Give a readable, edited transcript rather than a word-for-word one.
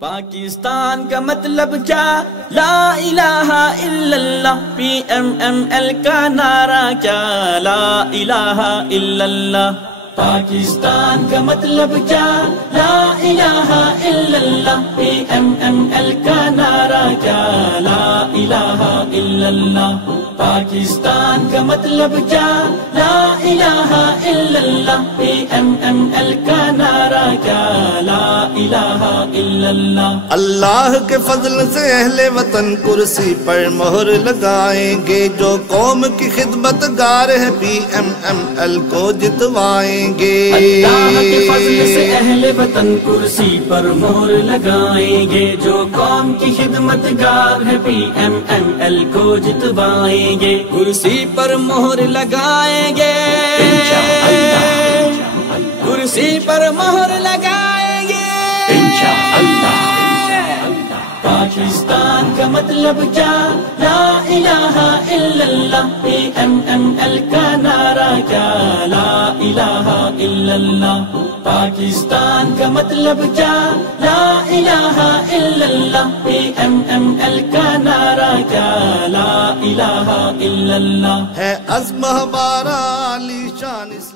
پاکستان کا مطلب کیا؟ لا الہ الا اللہ. PMML کا نعرہ کیا؟ لا الہ الا اللہ. پاکستان کا مطلب کیا؟ لا الہ الا اللہ. PMML کا نعرہ کیا؟ لا الہ الا اللہ. پاکستان کا مطلب کیا؟ لا الہ الا اللہ. PMML کا نعرہ کیا؟ لا الہ الا اللہ. اللہ کے فضل سے اہل وطن کرسی پر مہر لگائیں گے. جو قوم کی خدمت گار ہے PMML کو جتوائیں گے. اللہ کے فضل سے اہل وطن کرسی پر مہر لگائیں گے. جو قوم کی خدمت گار ہے PMML کو جتوائیں گے. کرسی پر مہر لگائیں گے. کرسی پر مہر لگائیں گے. پاکستان کا مطلب کیا؟ لا الہ الا اللہ. PMML کا نعرہ کیا؟ لا الہ الا اللہ. پاکستان کا مطلب کیا؟ لا الہ الا اللہ. PMML کا نعرہ کیا؟ لا الہ الا اللہ. ہے عزم ہمارا عالی شان اسلام.